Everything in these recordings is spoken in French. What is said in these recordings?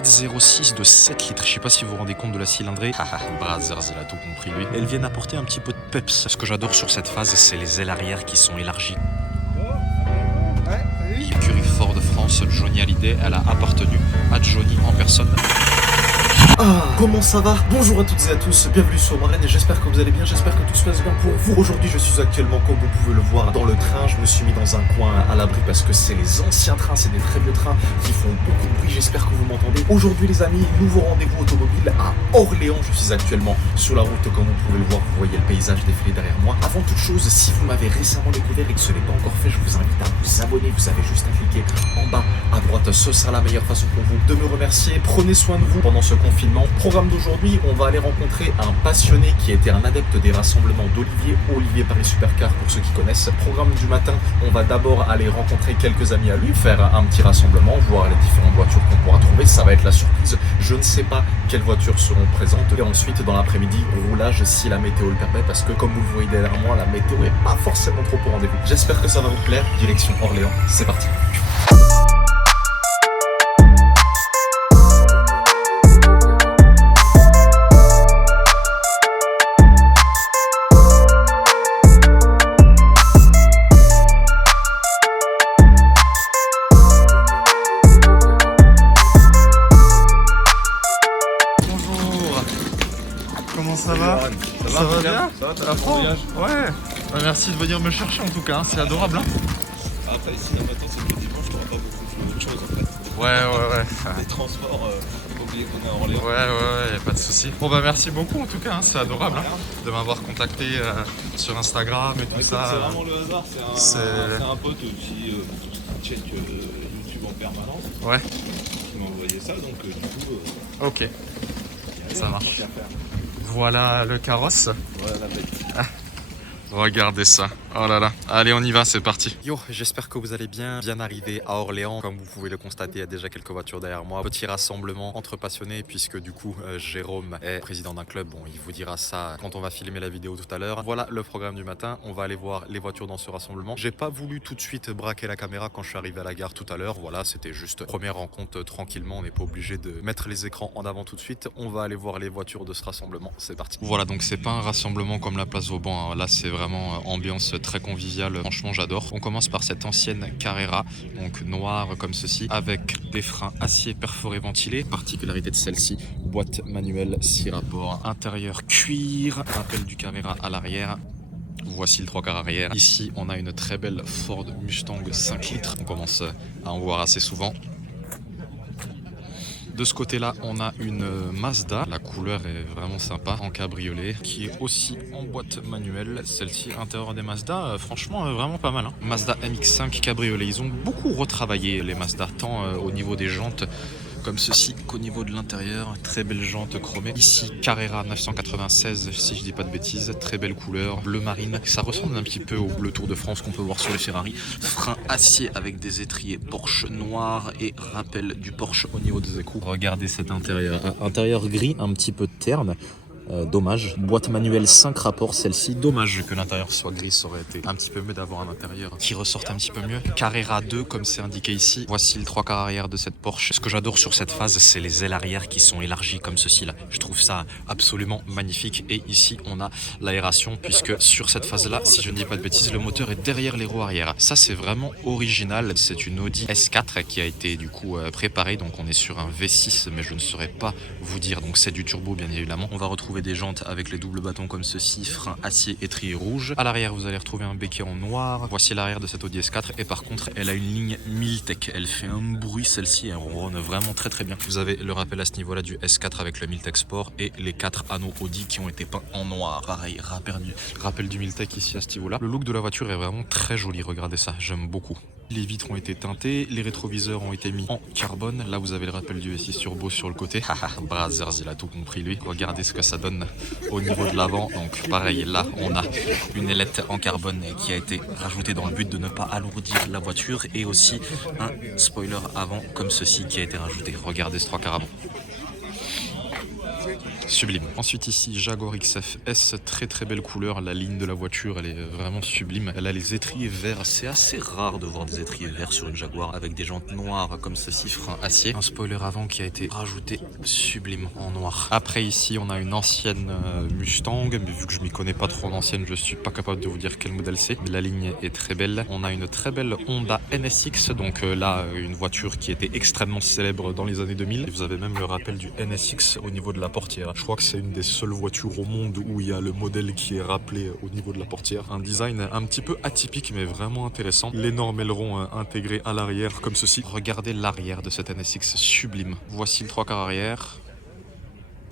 Z06 de 7 litres. Je sais pas si vous vous rendez compte de la cylindrée. Haha, Brazzers, il a tout compris lui. Elles viennent apporter un petit peu de peps. Ce que j'adore sur cette phase, c'est les ailes arrière qui sont élargies. L'écurie Ford de France, Johnny Hallyday, elle a appartenu à Johnny en personne. Comment ça va? Bonjour à toutes et à tous, bienvenue sur ma chaîne et j'espère que vous allez bien, j'espère que tout se passe bien pour vous. Aujourd'hui je suis actuellement, comme vous pouvez le voir, dans le train. Je me suis mis dans un coin à l'abri parce que c'est les anciens trains, c'est des très vieux trains qui font beaucoup de bruit, j'espère que vous m'entendez. Aujourd'hui les amis, nouveau rendez-vous automobile à Orléans. Je suis actuellement sur la route, comme vous pouvez le voir, vous voyez le paysage défiler derrière moi. Avant toute chose, si vous m'avez récemment découvert et que ce n'est pas encore fait, je vous invite à vous abonner, vous avez juste à cliquer en bas à droite, ce sera la meilleure façon pour vous de me remercier. Prenez soin de vous pendant ce confinement. Programme d'aujourd'hui, on va aller rencontrer un passionné qui était un adepte des rassemblements d'Olivier, Olivier Paris Supercar pour ceux qui connaissent. Programme du matin, on va d'abord aller rencontrer quelques amis à lui, faire un petit rassemblement, voir les différentes voitures qu'on pourra trouver. Ça va être la surprise, je ne sais pas quelles voitures seront présentes. Et ensuite, dans l'après-midi, roulage si la météo le permet, parce que comme vous le voyez derrière moi, la météo n'est pas forcément trop au rendez-vous. J'espère que ça va vous plaire. Direction Orléans, c'est parti. Comment ça va? Ça va bien? Ça va, à fond? Ouais. Bah, merci de venir me chercher en tout cas, c'est adorable. Hein. Après ici, maintenant c'est que dimanche, t'auras pas beaucoup de choses en fait. Ouais. Les transports, faut oublier qu'on est à Orléans. Ouais, y a pas de souci. Bon bah merci beaucoup en tout cas, hein, c'est adorable de m'avoir contacté sur Instagram et tout Écoute, ça. c'est vraiment le hasard, c'est un pote qui check YouTube en permanence. Ouais. Qui m'a envoyé ça, donc du coup. Ok. Ça marche. Voilà le carrosse. Voilà la bête. Regardez ça, oh là là, allez on y va, c'est parti. Yo, j'espère que vous allez bien arrivé à Orléans. Comme vous pouvez le constater, il y a déjà quelques voitures derrière moi. Petit rassemblement entre passionnés puisque du coup Jérôme est président d'un club. Bon, il vous dira ça quand on va filmer la vidéo tout à l'heure. Voilà le programme du matin, on va aller voir les voitures dans ce rassemblement. J'ai pas voulu tout de suite braquer la caméra quand je suis arrivé à la gare tout à l'heure. Voilà, c'était juste première rencontre tranquillement, on n'est pas obligé de mettre les écrans en avant tout de suite. On va aller voir les voitures de ce rassemblement, c'est parti. Voilà, donc c'est pas un rassemblement comme la place Vauban, hein. Là c'est vraiment ambiance très conviviale, franchement j'adore. On commence par cette ancienne Carrera, donc noire comme ceci, avec des freins acier perforés ventilés. Particularité de celle-ci, boîte manuelle 6 rapports, intérieur cuir, rappel du Carrera à l'arrière. Voici le 3/4 arrière. Ici on a une très belle Ford Mustang 5 litres, on commence à en voir assez souvent. De ce côté-là, on a une Mazda. La couleur est vraiment sympa, en cabriolet, qui est aussi en boîte manuelle. Celle-ci, intérieur des Mazda, franchement, vraiment pas mal. Hein. Mazda MX-5 cabriolet. Ils ont beaucoup retravaillé les Mazda, tant au niveau des jantes comme ceci qu'au niveau de l'intérieur. Très belle jante chromée. Ici, Carrera 996, si je dis pas de bêtises. Très belle couleur, bleu marine. Ça ressemble un petit peu au bleu Tour de France qu'on peut voir sur les Ferrari. Frein acier avec des étriers Porsche noirs et rappel du Porsche au niveau des écrous. Regardez cet intérieur. Intérieur gris, un petit peu terne. Dommage. Boîte manuelle 5 rapports, celle-ci. Dommage que l'intérieur soit gris, ça aurait été un petit peu mieux d'avoir un intérieur qui ressorte un petit peu mieux. Carrera 2, comme c'est indiqué ici. Voici le 3/4 arrière de cette Porsche. Ce que j'adore sur cette phase, c'est les ailes arrière qui sont élargies comme ceci là. Je trouve ça absolument magnifique. Et ici, on a l'aération, puisque sur cette phase-là, si je ne dis pas de bêtises, le moteur est derrière les roues arrière. Ça, c'est vraiment original. C'est une Audi S4 qui a été du coup préparée. Donc, on est sur un V6, mais je ne saurais pas vous dire. Donc, c'est du turbo, bien évidemment. On va retrouver des jantes avec les doubles bâtons comme ceci, frein acier étrier rouge. À l'arrière, vous allez retrouver un béquet en noir. Voici l'arrière de cette Audi S4 et par contre, elle a une ligne Miltech. Elle fait un bruit, celle-ci, elle ronronne vraiment très très bien. Vous avez le rappel à ce niveau-là du S4 avec le Miltech Sport et les 4 anneaux Audi qui ont été peints en noir. Pareil, rappel du Miltech ici à ce niveau-là. Le look de la voiture est vraiment très joli, regardez ça, j'aime beaucoup. Les vitres ont été teintées, les rétroviseurs ont été mis en carbone. Là, vous avez le rappel du V6 turbo sur le côté. Haha, Brazzers, il a tout compris lui. Regardez ce que ça donne au niveau de l'avant. Donc pareil, là, on a une ailette en carbone qui a été rajoutée dans le but de ne pas alourdir la voiture. Et aussi un spoiler avant comme ceci qui a été rajouté. Regardez ce 3/4 avant. Sublime. Ensuite ici, Jaguar XF S, très très belle couleur. La ligne de la voiture, elle est vraiment sublime. Elle a les étriers verts. C'est assez rare de voir des étriers verts sur une Jaguar avec des jantes noires comme ceci, frein acier. Un spoiler avant qui a été rajouté sublime en noir. Après ici, on a une ancienne Mustang, mais vu que je m'y connais pas trop en ancienne, je suis pas capable de vous dire quel modèle c'est. Mais la ligne est très belle. On a une très belle Honda NSX, donc là, une voiture qui était extrêmement célèbre dans les années 2000. Et vous avez même le rappel du NSX au niveau de la portière. Je crois que c'est une des seules voitures au monde où il y a le modèle qui est rappelé au niveau de la portière. Un design un petit peu atypique mais vraiment intéressant. L'énorme aileron intégré à l'arrière comme ceci. Regardez l'arrière de cette NSX sublime. Voici le 3/4 arrière.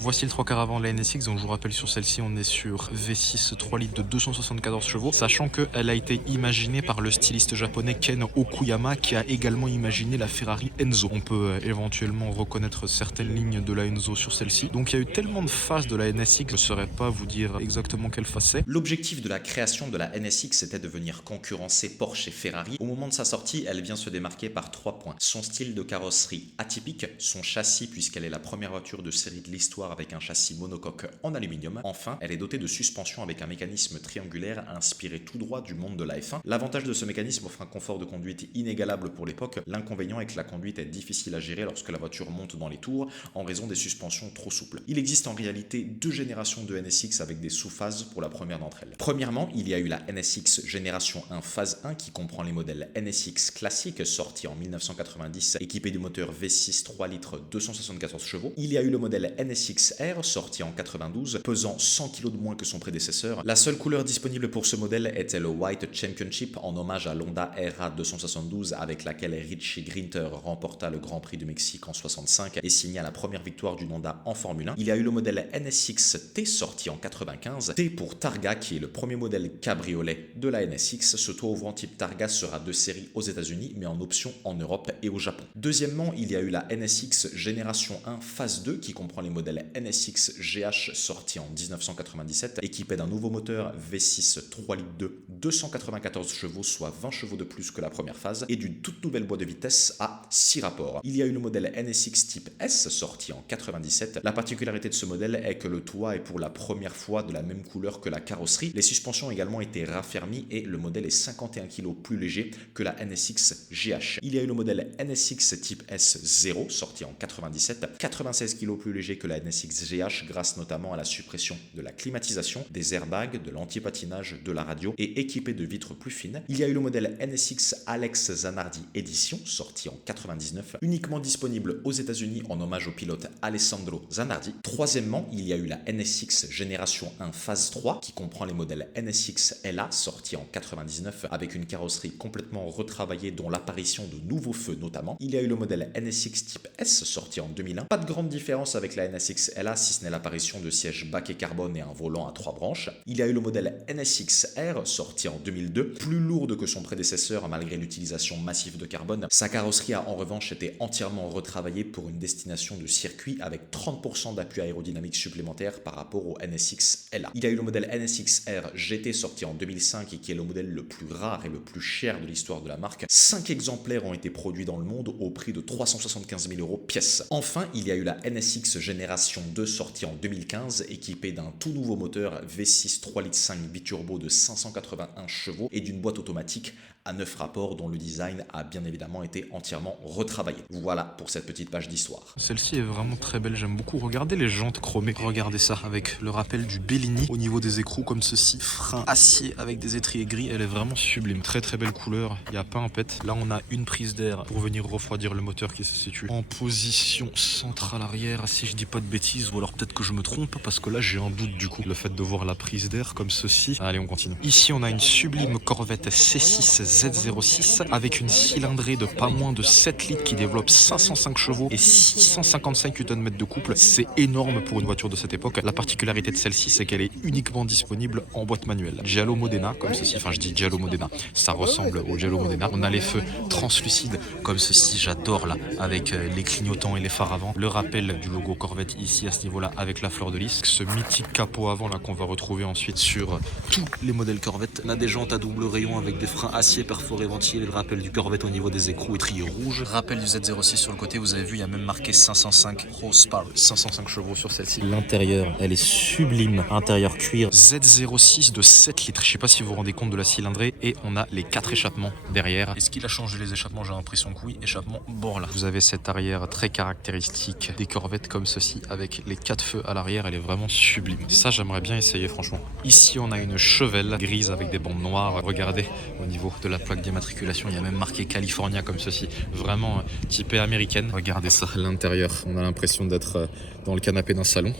Voici le 3/4 avant de la NSX, donc je vous rappelle sur celle-ci on est sur V6 3 litres de 274 chevaux, sachant qu'elle a été imaginée par le styliste japonais Ken Okuyama qui a également imaginé la Ferrari Enzo. On peut éventuellement reconnaître certaines lignes de la Enzo sur celle-ci. Donc il y a eu tellement de phases de la NSX, je ne saurais pas vous dire exactement quelle phase c'est. L'objectif de la création de la NSX était de venir concurrencer Porsche et Ferrari. Au moment de sa sortie, elle vient se démarquer par 3 points. Son style de carrosserie atypique, son châssis puisqu'elle est la première voiture de série de l'histoire avec un châssis monocoque en aluminium. Enfin, elle est dotée de suspension avec un mécanisme triangulaire inspiré tout droit du monde de la F1. L'avantage de ce mécanisme offre un confort de conduite inégalable pour l'époque. L'inconvénient est que la conduite est difficile à gérer lorsque la voiture monte dans les tours en raison des suspensions trop souples. Il existe en réalité 2 générations de NSX avec des sous-phases pour la première d'entre elles. Premièrement, il y a eu la NSX génération 1 phase 1 qui comprend les modèles NSX classiques sortis en 1990 équipés du moteur V6 3 litres 274 chevaux. Il y a eu le modèle NSX R sorti en 92, pesant 100 kg de moins que son prédécesseur. La seule couleur disponible pour ce modèle était le White Championship en hommage à l'Honda RA 272 avec laquelle Richie Grinter remporta le Grand Prix du Mexique en 65 et signa la première victoire d'une Honda en Formule 1. Il y a eu le modèle NSX T sorti en 95, T pour Targa qui est le premier modèle cabriolet de la NSX. Ce toit ouvrant type Targa sera de série aux États-Unis mais en option en Europe et au Japon. Deuxièmement, il y a eu la NSX génération 1 phase 2 qui comprend les modèles NSX GH sorti en 1997, équipé d'un nouveau moteur V6 3 litres 2, 294 chevaux, soit 20 chevaux de plus que la première phase, et d'une toute nouvelle boîte de vitesse à 6 rapports. Il y a eu le modèle NSX type S sorti en 97. La particularité de ce modèle est que le toit est pour la première fois de la même couleur que la carrosserie. Les suspensions ont également été raffermies et le modèle est 51 kg plus léger que la NSX GH. Il y a eu le modèle NSX type S0 sorti en 97, 96 kg plus léger que la NSX GH grâce notamment à la suppression de la climatisation, des airbags, de l'anti-patinage, de la radio et équipé de vitres plus fines. Il y a eu le modèle NSX Alex Zanardi Edition sorti en 99, uniquement disponible aux États-Unis en hommage au pilote Alessandro Zanardi. Troisièmement, il y a eu la NSX Génération 1 phase 3 qui comprend les modèles NSX LA sorti en 99 avec une carrosserie complètement retravaillée dont l'apparition de nouveaux feux notamment. Il y a eu le modèle NSX type S sorti en 2001. Pas de grande différence avec la NSX LA si ce n'est l'apparition de sièges baquets carbone et un volant à 3 branches. Il y a eu le modèle NSX R sorti en 2002, plus lourde que son prédécesseur malgré l'utilisation massive de carbone. Sa carrosserie a en revanche été entièrement retravaillée pour une destination de circuit avec 30% d'appui aérodynamique supplémentaire par rapport au NSX LA. Il y a eu le modèle NSX R GT sorti en 2005 et qui est le modèle le plus rare et le plus cher de l'histoire de la marque. 5 exemplaires ont été produits dans le monde au prix de 375 000 € pièce. Enfin, il y a eu la NSX Génération 2 sortie en 2015, équipée d'un tout nouveau moteur V6 3 litres 5 biturbo de 581 chevaux et d'une boîte automatique à 9 rapports dont le design a bien évidemment été entièrement retravaillé. Voilà pour cette petite page d'histoire. Celle-ci est vraiment très belle, j'aime beaucoup. Regardez les jantes chromées, regardez ça avec le rappel du Bellini au niveau des écrous comme ceci. Frein acier avec des étriers gris, elle est vraiment sublime. Très très belle couleur, il n'y a pas un pet. Là on a une prise d'air pour venir refroidir le moteur qui se situe en position centrale arrière, si je dis pas de bêtises, ou alors peut-être que je me trompe parce que là j'ai un doute du coup. Le fait de voir la prise d'air comme ceci. Allez on continue. Ici on a une sublime Corvette C6 Z06 avec une cylindrée de pas moins de 7 litres qui développe 505 chevaux et 655 Nm de couple. C'est énorme pour une voiture de cette époque. La particularité de celle-ci, c'est qu'elle est uniquement disponible en boîte manuelle. Giallo Modena, comme ceci, enfin je dis Giallo Modena, ça ressemble au Giallo Modena. On a les feux translucides, comme ceci, j'adore là, avec les clignotants et les phares avant. Le rappel du logo Corvette ici à ce niveau-là avec la fleur de lys. Ce mythique capot avant là qu'on va retrouver ensuite sur tous les modèles Corvette. On a des jantes à double rayon avec des freins acier perforé ventilé, le rappel du Corvette au niveau des écrous étrié rouge. Rappel du Z06 sur le côté, vous avez vu, il y a même marqué 505 horsepower, 505 chevaux sur celle-ci. L'intérieur, elle est sublime. Intérieur cuir Z06 de 7 litres. Je sais pas si vous vous rendez compte de la cylindrée. Et on a les 4 échappements derrière. Est-ce qu'il a changé les échappements? J'ai l'impression que oui. Échappement bord là. Vous avez cette arrière très caractéristique des Corvettes comme ceci avec les 4 feux à l'arrière. Elle est vraiment sublime. Ça, j'aimerais bien essayer franchement. Ici, on a une Chevelle grise avec des bandes noires. Regardez au niveau de la plaque d'immatriculation, il y a même marqué California comme ceci. Vraiment typée américaine. Regardez ça, l'intérieur. On a l'impression d'être dans le canapé d'un salon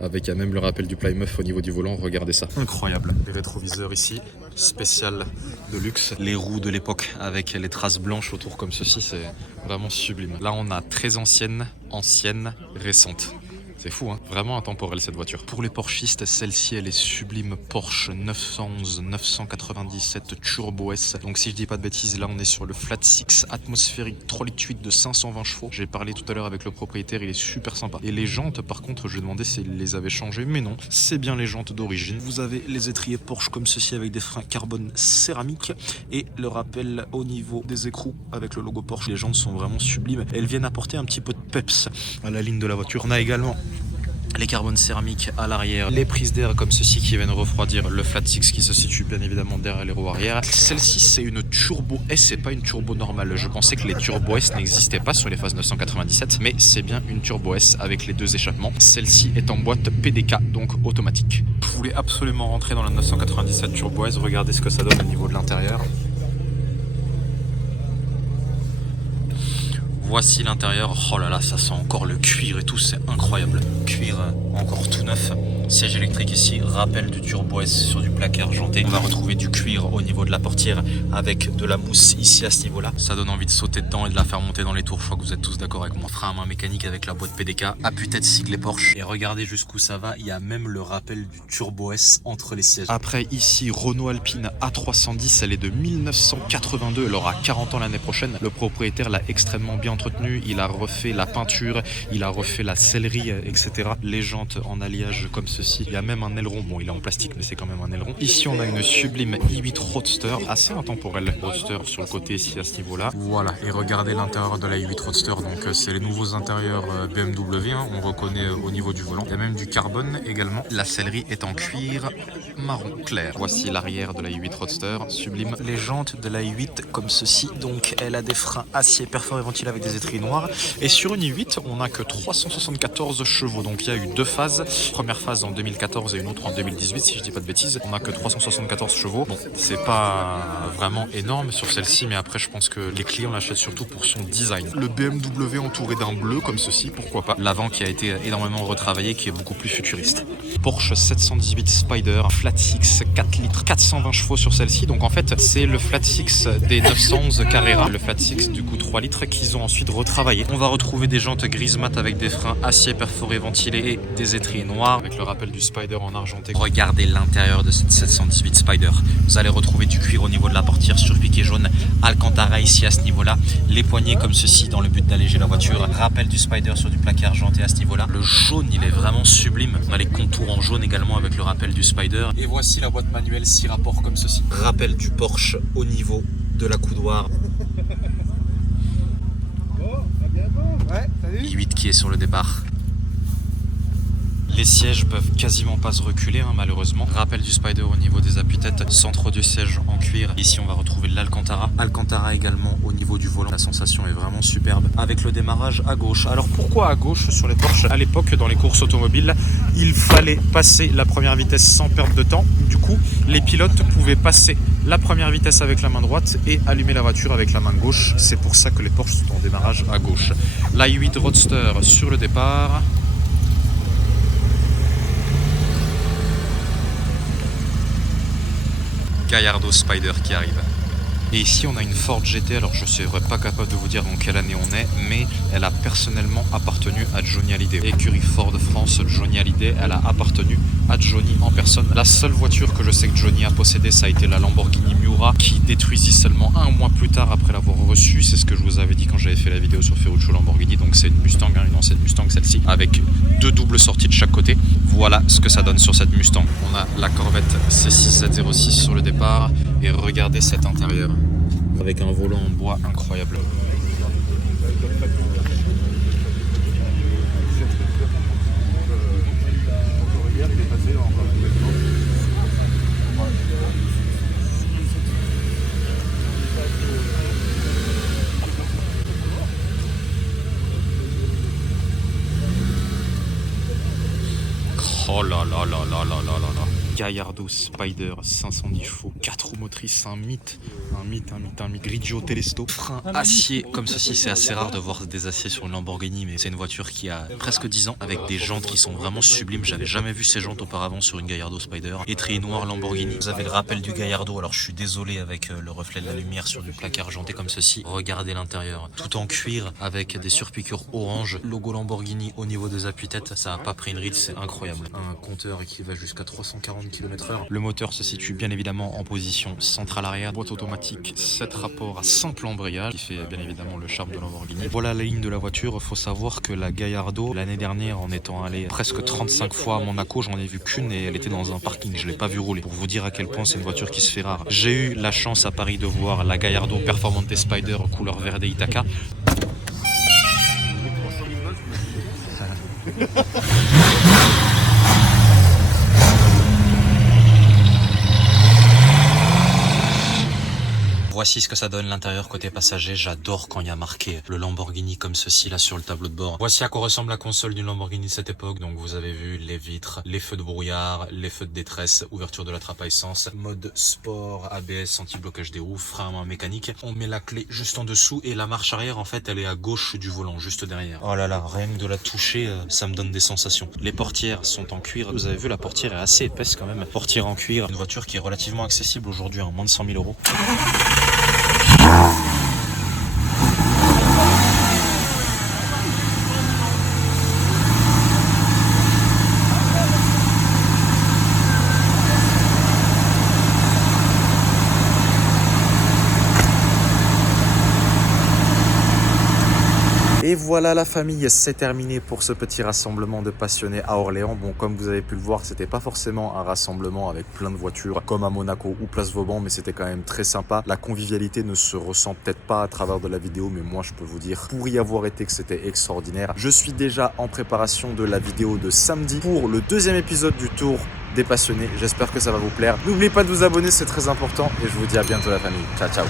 avec même le rappel du Plymouth au niveau du volant. Regardez ça. Incroyable. Les rétroviseurs ici, spécial de luxe. Les roues de l'époque avec les traces blanches autour comme ceci, c'est vraiment sublime. Là, on a très ancienne, récente. C'est fou, hein, vraiment intemporel cette voiture. Pour les Porschistes, celle-ci, elle est sublime Porsche 911 997 Turbo S. Donc si je dis pas de bêtises, là on est sur le Flat Six atmosphérique 3 litres 8 de 520 chevaux. J'ai parlé tout à l'heure avec le propriétaire, il est super sympa. Et les jantes, par contre, je lui ai demandé s'il les avait changées, mais non, c'est bien les jantes d'origine. Vous avez les étriers Porsche comme ceci avec des freins carbone céramique et le rappel au niveau des écrous avec le logo Porsche. Les jantes sont vraiment sublimes. Elles viennent apporter un petit peu de peps à la ligne de la voiture. On a également les carbones céramiques à l'arrière, les prises d'air comme ceci qui viennent refroidir le Flat Six qui se situe bien évidemment derrière les roues arrière. Celle-ci c'est une Turbo S et pas une Turbo normale. Je pensais que les Turbo S n'existaient pas sur les phases 997, mais c'est bien une Turbo S avec les 2 échappements. Celle-ci est en boîte PDK, donc automatique. Je voulais absolument rentrer dans la 997 Turbo S, regardez ce que ça donne au niveau de l'intérieur. Voici l'intérieur, oh là là, ça sent encore le cuir et tout, c'est incroyable. Cuir encore tout neuf, siège électrique ici, rappel du Turbo S sur du plaqué argenté. On va retrouver du cuir au niveau de la portière avec de la mousse ici à ce niveau-là. Ça donne envie de sauter dedans et de la faire monter dans les tours, je crois que vous êtes tous d'accord avec moi. Frein à main mécanique avec la boîte PDK, appui-tête siglé Porsche. Et regardez jusqu'où ça va, il y a même le rappel du Turbo S entre les sièges. Après ici, Renault Alpine A310, elle est de 1982, elle aura 40 ans l'année prochaine. Le propriétaire l'a extrêmement bien entretenu, il a refait la peinture, il a refait la sellerie, etc. Les jantes en alliage comme ceci. Il y a même un aileron, bon il est en plastique mais c'est quand même un aileron. Ici on a une sublime i8 Roadster, assez intemporelle. Roadster sur le côté ici à ce niveau là. Voilà, et regardez l'intérieur de la i8 Roadster, donc c'est les nouveaux intérieurs BMW, hein, on reconnaît au niveau du volant. Il y a même du carbone également. La sellerie est en cuir marron clair. Voici l'arrière de la i8 Roadster, sublime. Les jantes de la i8 comme ceci, donc elle a des freins acier perforés ventilés avec des étriers noirs. Et sur une i8, on n'a que 374 chevaux, donc il y a eu 2 phases. Première phase en 2014 et une autre en 2018, si je dis pas de bêtises. On n'a que 374 chevaux. Bon, c'est pas vraiment énorme sur celle-ci, mais après je pense que les clients l'achètent surtout pour son design. Le BMW entouré d'un bleu comme ceci, pourquoi pas. L'avant qui a été énormément retravaillé, qui est beaucoup plus futuriste. Porsche 718 Spider, Flat Six 4 litres, 420 chevaux sur celle-ci. Donc en fait, c'est le Flat Six des 911 Carrera, le Flat Six du coup 3 litres qu'ils ont ensuite retravaillé. On va retrouver des jantes grises mat avec des freins acier perforés ventilés et des étriers noirs avec le rappel du Spider en argenté. Regardez l'intérieur de cette 718 Spider. Vous allez retrouver du cuir au niveau de la portière surpiqué jaune, Alcantara ici à ce niveau-là, les poignées comme ceci dans le but d'alléger la voiture, rappel du Spider sur du plaqué argenté à ce niveau-là. Le jaune, il est vraiment sublime. On a les contours en jaune également avec le rappel du Spider. Et voici la boîte manuelle 6 rapports comme ceci. Rappel du Porsche au niveau de la coudoir. i8 qui est sur le départ. Les sièges peuvent quasiment pas se reculer, hein, malheureusement. Rappel du Spider au niveau des appuis-têtes, centre du siège en cuir. Ici, on va retrouver l'Alcantara. Alcantara également au niveau du volant. La sensation est vraiment superbe. Avec le démarrage à gauche. Alors pourquoi à gauche sur les Porsche? À l'époque, dans les courses automobiles, il fallait passer la première vitesse sans perte de temps. Du coup, les pilotes pouvaient passer la première vitesse avec la main droite et allumer la voiture avec la main gauche. C'est pour ça que les Porsche sont en démarrage à gauche. La i8 Roadster sur le départ. Gallardo Spider qui arrive. Et ici on a une Ford GT, alors je ne serais pas capable de vous dire dans quelle année on est, mais elle a personnellement appartenu à Johnny Hallyday. Écurie Ford France, Johnny Hallyday, elle a appartenu à Johnny en personne. La seule voiture que je sais que Johnny a possédée, ça a été la Lamborghini Miura, qui détruisit seulement 1 mois plus tard après l'avoir reçue. C'est ce que je vous avais dit quand j'avais fait la vidéo sur Ferruccio Lamborghini. Donc c'est une Mustang, hein, une ancienne Mustang celle-ci, avec 2 doubles sorties de chaque côté. Voilà ce que ça donne sur cette Mustang. On a la Corvette C6 Z06 sur le départ et regardez cet intérieur. avec un volant en bois incroyable. Oh là là là là là là là là. Gallardo Spider 510 chevaux, 4 roues motrices, un mythe. Grigio Telesto, frein acier comme ceci. C'est assez rare de voir des aciers sur une Lamborghini, mais c'est une voiture qui a presque 10 ans avec des jantes qui sont vraiment sublimes. J'avais jamais vu ces jantes auparavant sur une Gallardo Spider. Étrier noir Lamborghini. Vous avez le rappel du Gallardo, alors je suis désolé avec le reflet de la lumière sur du plaque argenté comme ceci. Regardez l'intérieur, tout en cuir avec des surpiqûres orange. Logo Lamborghini au niveau des appuis-têtes, ça a pas pris une ride, c'est incroyable. Un compteur qui va jusqu'à 340 km/h. Le moteur se situe bien évidemment en position centrale arrière. Boîte automatique 7 rapports à simple embrayage qui fait bien évidemment le charme de Lamborghini. Voilà la ligne de la voiture. Faut savoir que la Gallardo, l'année dernière, en étant allé presque 35 fois à Monaco, j'en ai vu qu'une et elle était dans un parking. Je l'ai pas vu rouler. Pour vous dire à quel point c'est une voiture qui se fait rare. J'ai eu la chance à Paris de voir la Gallardo Performante Spider couleur Verde Ithaca. Voici ce que ça donne l'intérieur côté passager. J'adore quand il y a marqué le Lamborghini comme ceci là sur le tableau de bord. Voici à quoi ressemble la console d'une Lamborghini de cette époque. Donc vous avez vu les vitres, les feux de brouillard, les feux de détresse, ouverture de la trappe à essence, mode sport, ABS, anti-blocage des roues, frein à main mécanique. On met la clé juste en dessous et la marche arrière en fait elle est à gauche du volant, juste derrière. Oh là là, rien que de la toucher, ça me donne des sensations. Les portières sont en cuir. Vous avez vu, la portière est assez épaisse quand même. Portière en cuir, une voiture qui est relativement accessible aujourd'hui en moins de 100 000 €. Et voilà la famille, c'est terminé pour ce petit rassemblement de passionnés à Orléans. Bon, comme vous avez pu le voir, c'était pas forcément un rassemblement avec plein de voitures comme à Monaco ou Place Vauban, mais c'était quand même très sympa. La convivialité ne se ressent peut-être pas à travers de la vidéo, mais moi je peux vous dire, pour y avoir été, que c'était extraordinaire. Je suis déjà en préparation de la vidéo de samedi pour le deuxième épisode du Tour des passionnés. J'espère que ça va vous plaire. N'oubliez pas de vous abonner, c'est très important. Et je vous dis à bientôt la famille. Ciao, ciao.